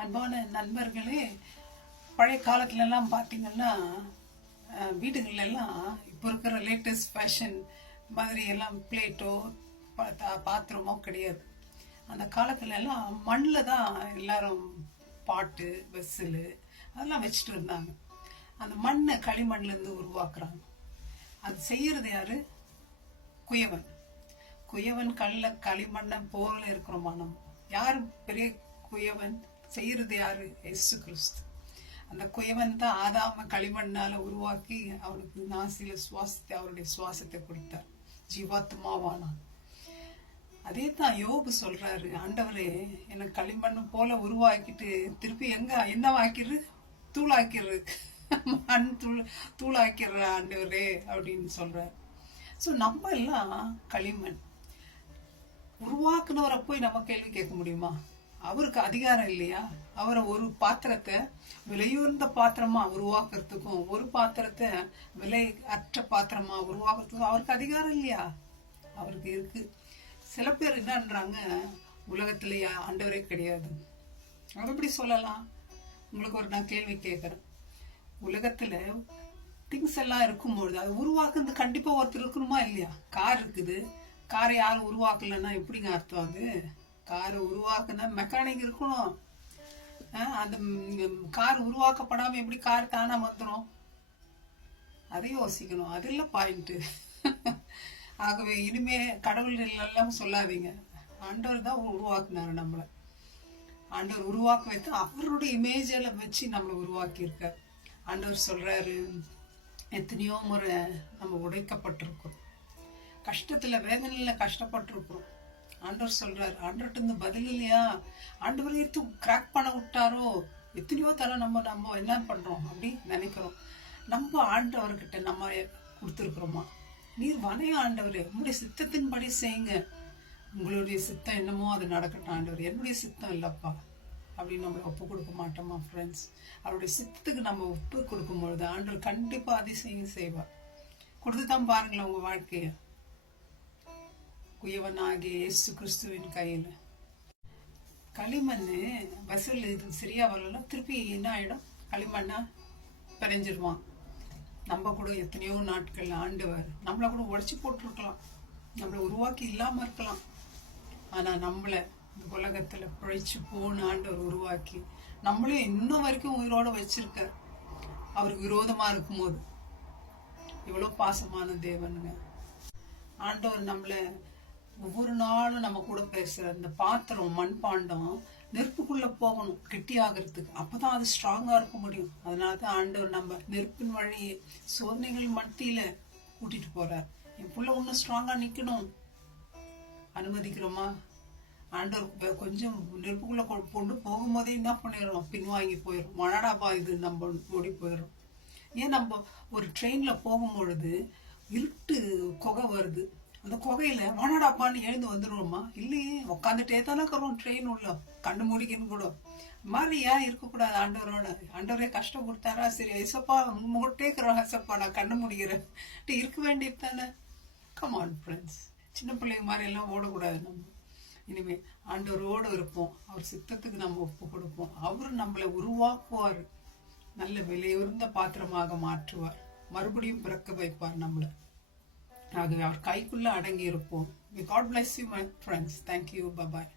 அன்பான நண்பர்களே, பழைய காலத்துலலாம் பார்த்தீங்கன்னா வீடுகள்லாம் இப்போ இருக்கிற லேட்டஸ்ட் ஃபேஷன் மாதிரி எல்லாம் பிளேட்டோ பாத்திரமோ கிடையாது. அந்த காலத்துலலாம் மண்ணில் தான் எல்லாரும் பாட்டு வெஸ்ஸில் அதெல்லாம் வச்சுட்டு இருந்தாங்க. அந்த மண்ணை களிமண்லேருந்து உருவாக்குறாங்க. அது செய்யறது யாரு? குயவன். குயவன் களிமண்ணை போல இருக்கிறோமா நம்ம? யார் பெரிய குயவன்? செய்யறது யாரு? இயேசு கிறிஸ்து. அந்த குயவன் தான் ஆதாம களிமண்ணால உருவாக்கி அவனுக்கு நாசியில சுவாசத்தை, அவருடைய சுவாசத்தை கொடுத்தார், ஜீவாத்மாவானான். அதே தான் யோபு சொல்றாரு, ஆண்டவரே எனக்கு களிமண்ணு போல உருவாக்கிட்டு திருப்பி என்ன ஆக்கிரு? தூளாக்கிரு, மண் தூளாக்கிற ஆண்டவரே அப்படின்னு சொல்றாரு. ஸோ நம்ம எல்லாம் களிமண். உருவாக்குனவரை போய் நம்ம கேள்வி கேட்க முடியுமா? அவருக்கு அதிகாரம் இல்லையா? அவரை ஒரு பாத்திரத்தை விலையுயர்ந்த பாத்திரமா உருவாக்குறதுக்கும் ஒரு பாத்திரத்தை விலை அற்ற பாத்திரமா உருவாக்குறதுக்கும் அவருக்கு அதிகாரம் இல்லையா? அவருக்கு இருக்கு. சில பேர் என்னன்றாங்க, உலகத்திலேயே ஆண்டவரே கிடையாது. அவர் எப்படி சொல்லலாம்? உங்களுக்கு நான் கேள்வி கேட்கறேன். உலகத்துல திங்ஸ் எல்லாம் இருக்கும்பொழுது அது உருவாக்குறது கண்டிப்பா ஒருத்தர் இருக்கணுமா இல்லையா? கார் இருக்குது, காரை யாரும் உருவாக்கலன்னா எப்படிங்க அர்த்தம்? அது காரை உருவாக்குனா மெக்கானிக் இருக்கணும். அந்த கார் உருவாக்கப்படாம எப்படி கார் தானா வந்துடும்? அதை யோசிக்கணும். அது இல்லை பாயிண்ட். ஆகவே இனிமே கடவுள் எல்லாம் சொல்லாதீங்க. ஆண்டவர் தான் உருவாக்குனாரு நம்மளை. ஆண்டவர் உருவாக்க வைத்து அவருடைய இமேஜில் வச்சு நம்மளை உருவாக்கி இருக்கார். ஆண்டவர் சொல்றாரு, எத்தனையோ முறை நம்ம உடைக்கப்பட்டிருக்கிறோம், கஷ்டத்துல வேதனையில கஷ்டப்பட்டிருக்கிறோம். ஆண்டவர் சொல்றாரு, ஆண்டவர்கிட்ட இருந்து பதில் இல்லையா? ஆண்டவர் எடுத்து கிராக் பண்ண விட்டாரோ? எத்தனையோ தர நம்ம என்ன பண்றோம் அப்படி நினைக்கிறோம். நம்ம ஆண்டவர்கிட்ட நம்ம கொடுத்துருக்குறோமா? நீர் வனைய ஆண்டவரே, உங்களுடைய சித்தத்தின்படி செய்யுங்க, உங்களுடைய சித்தம் என்னமோ அது நடக்கட்டும் ஆண்டவர், என்னுடைய சித்தம் இல்லப்பா அப்படின்னு நம்மளை ஒப்பு கொடுக்க மாட்டோமா ஃப்ரெண்ட்ஸ்? அவருடைய சித்தத்துக்கு நம்ம ஒப்பு கொடுக்கும்பொழுது ஆண்டவர் கண்டிப்பா அதிசயம் செய்வார். கொடுத்துதான் பாருங்களேன் உங்க வாழ்க்கைய. குயவனாகிய இயேசு கிறிஸ்துவின் கையில. களிமண்ணு வசூல் இது சரியா வரலாம், திருப்பி என்ன ஆயிடும்? களிமண்ணா பிரைஞ்சிருவான். நம்ம கூட எத்தனையோ நாட்கள் ஆண்டவர் நம்மளை கூட உடைச்சு போட்டிருக்கலாம், நம்மளை உருவாக்கி இல்லாம இருக்கலாம். ஆனா நம்மளை இந்த உலகத்துல பிழைச்சு போன ஆண்டவர் உருவாக்கி நம்மளையும் இன்னும் வரைக்கும் உயிரோட வச்சிருக்கார். அவருக்கு விரோதமா இருக்கும்போது இவ்வளவு பாசமான தேவனுங்க ஆண்டவர். நம்மள ஒவ்வொரு நாளும் நம்ம கூட பேசுற இந்த பாத்திரம், மண்பாண்டம் நெருப்புக்குள்ள போகணும் கெட்டி ஆகிறதுக்கு. அப்பதான் அது ஸ்ட்ராங்கா இருக்க முடியும். அதனாலதான் ஆண்டவர் நம்ம நெருப்பின் வழியே சோதனைகள் மத்தியில கூட்டிட்டு போறார். என் புள்ள இன்னும் ஸ்ட்ராங்கா நிக்கணும். அனுமதிக்கிறோமா? ஆண்டவர் கொஞ்சம் நெருப்புக்குள்ள கொண்டு போகும்போதே என்ன பண்ணிடுறோம்? பின்வாங்கி போயிடும். மழடாப்பா இது நம்ம ஓடி போயிடும். ஏன் நம்ம ஒரு ட்ரெயின்ல போகும்பொழுது இருட்டு குகை வருது, அந்த குகையில மழடாப்பான்னு எழுந்து வந்துடுவோமா? இல்லையே, உட்காந்துட்டே தானே இருக்கிறோம் ட்ரெயின் உள்ள, கண்ணு முடிக்கணும் கூட. மாதிரி ஏன் இருக்கக்கூடாது ஆண்டவரோட? ஆண்டவரே கஷ்டம் கொடுத்தாரா, சரி ஐசப்பா முகட்டே இருக்கிறோம், ஐசப்பா நான் கண்ணு முடிக்கிறேன் இருக்க வேண்டியது தானே. கமான் ஃப்ரெண்ட்ஸ், சின்ன பிள்ளைங்க மாதிரி எல்லாம் ஓடக்கூடாது. நம்ம இனிமே ஆண்டவரோடு இருப்போம், அவர் சித்தத்துக்கு நம்ம ஒப்பு கொடுப்போம். அவர் நம்மளை உருவாக்குவார், நல்ல விலையுறந்த பாத்திரமாக மாற்றுவார், மறுபடியும் பிறக்க வைப்பார் நம்மளை. ஆகவே அவர் கைக்குள்ள அடங்கி இருப்போம். God bless you my friends. Thank you. Bye bye.